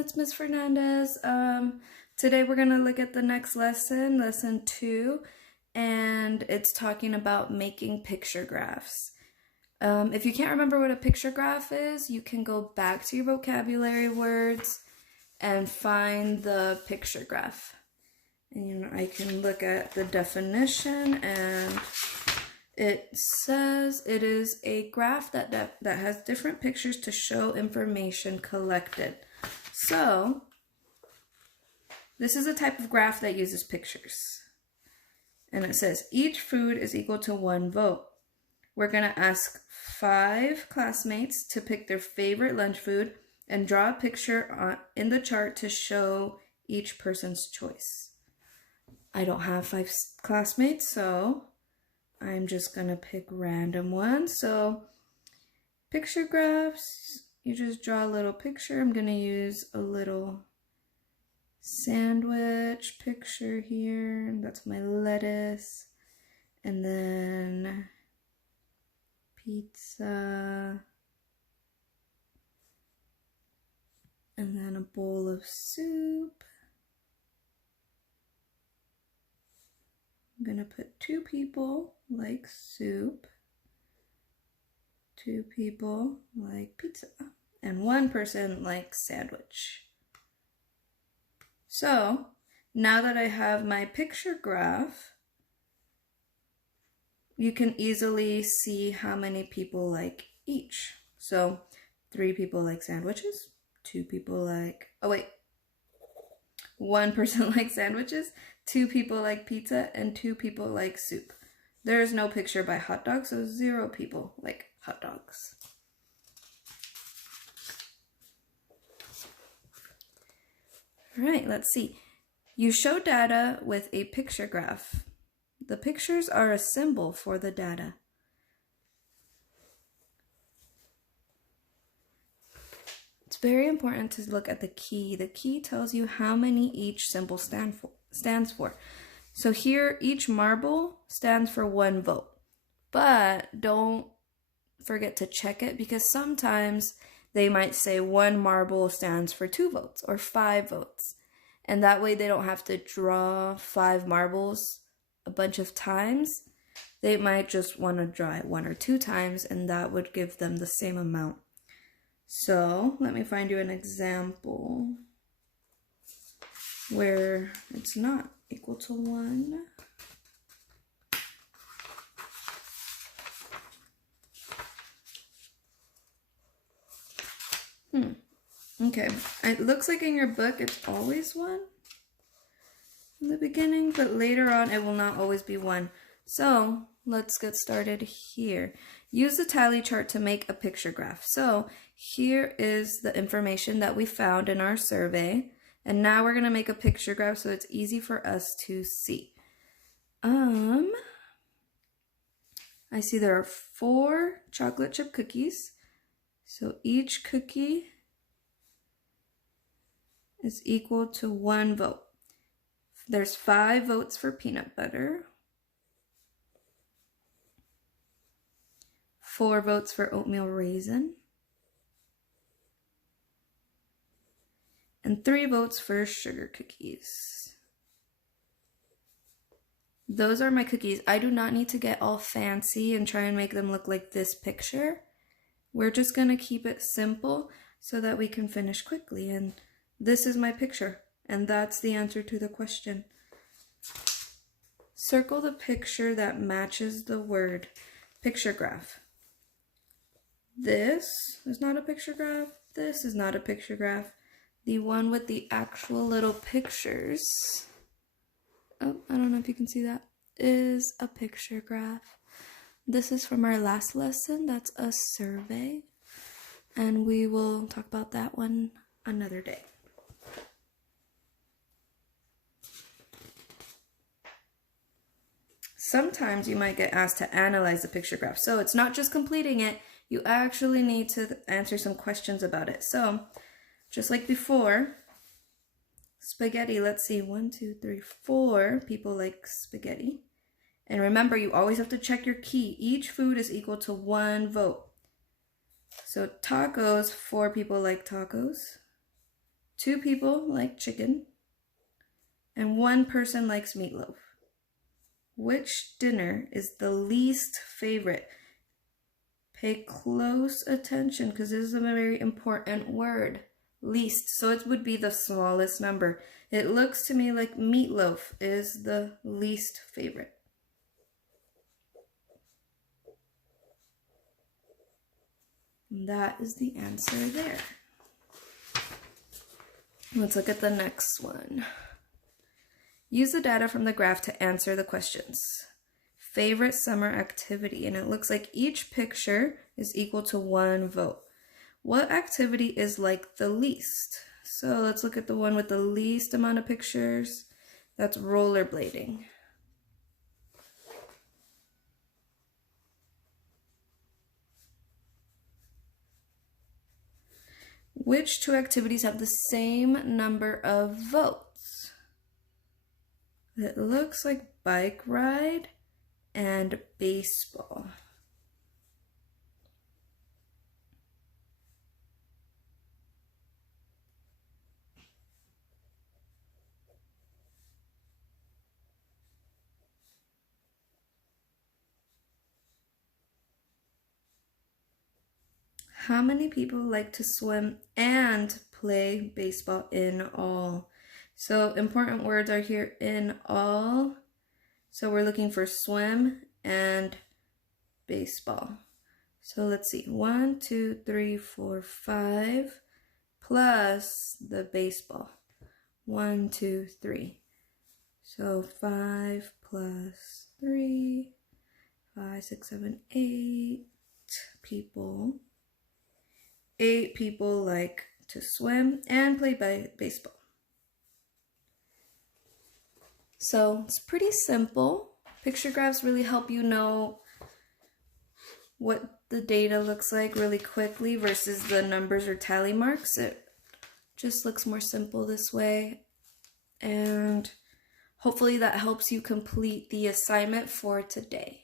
it's Miss Fernandez. Today we're gonna look at the next lesson, lesson 2, and it's talking about making picture graphs. If you can't remember what a picture graph is, you can go back to your vocabulary words and find the picture graph. And I can look at the definition, and it says it is a graph that has different pictures to show information collected. So this is a type of graph that uses pictures. And it says each food is equal to 1 vote. We're going to ask 5 classmates to pick their favorite lunch food and draw a picture in the chart to show each person's choice. I don't have 5 classmates, so I'm just going to pick random ones. So picture graphs, you just draw a little picture. I'm going to use a little sandwich picture here. That's my lettuce. And then pizza. And then a bowl of soup. I'm going to put 2 people like soup, 2 people like pizza, and 1 person like sandwich. So now that I have my picture graph, you can easily see how many people like each. So 3 people like sandwiches, 2 people like, 1 person likes sandwiches, 2 people like pizza, and 2 people like soup. There is no picture by hot dogs, so 0 people like hot dogs. All right, let's see. You show data with a picture graph. The pictures are a symbol for the data. It's very important to look at the key. The key tells you how many each symbol stands for. So here, each marble stands for 1 vote. But don't forget to check it, because sometimes they might say 1 marble stands for 2 votes or 5 votes. And that way they don't have to draw 5 marbles a bunch of times. They might just want to draw it 1 or 2 times, and that would give them the same amount. So let me find you an example where it's not equal to 1. Okay, it looks like in your book it's always 1 in the beginning, but later on it will not always be 1. So let's get started here. Use the tally chart to make a picture graph. So here is the information that we found in our survey. And now we're going to make a picture graph so it's easy for us to see. I see there are 4 chocolate chip cookies. So each cookie is equal to 1 vote. There's 5 votes for peanut butter, 4 votes for oatmeal raisin, and 3 votes for sugar cookies. Those are my cookies. I do not need to get all fancy and try and make them look like this picture. We're just going to keep it simple so that we can finish quickly. And this is my picture, and that's the answer to the question. Circle the picture that matches the word picture graph. This is not a picture graph. This is not a picture graph. The one with the actual little pictures, I don't know if you can see that, is a picture graph. This is from our last lesson. That's a survey. And we will talk about that one another day. Sometimes you might get asked to analyze the picture graph. So it's not just completing it. You actually need to answer some questions about it. So just like before, spaghetti, let's see, 1, 2, 3, 4 people like spaghetti. And remember, you always have to check your key. Each food is equal to 1 vote. So tacos, 4 people like tacos. 2 people like chicken, and 1 person likes meatloaf. Which dinner is the least favorite? Pay close attention because this is a very important word. Least. So it would be the smallest number. It looks to me like meatloaf is the least favorite. And that is the answer there. Let's look at the next one. Use the data from the graph to answer the questions. Favorite summer activity, and it looks like each picture is equal to 1 vote. What activity is like the least? So let's look at the one with the least amount of pictures. That's rollerblading. Which 2 activities have the same number of votes? It looks like bike ride and baseball. How many people like to swim and play baseball in all? So important words are here, in all. So we're looking for swim and baseball. So let's see, 1, 2, 3, 4, 5, plus the baseball. 1, 2, 3. So 5 plus 3, 5, 6, 7, 8 people. 8 people like to swim and play baseball. So it's pretty simple. Picture graphs really help you know what the data looks like really quickly versus the numbers or tally marks. It just looks more simple this way. And hopefully that helps you complete the assignment for today.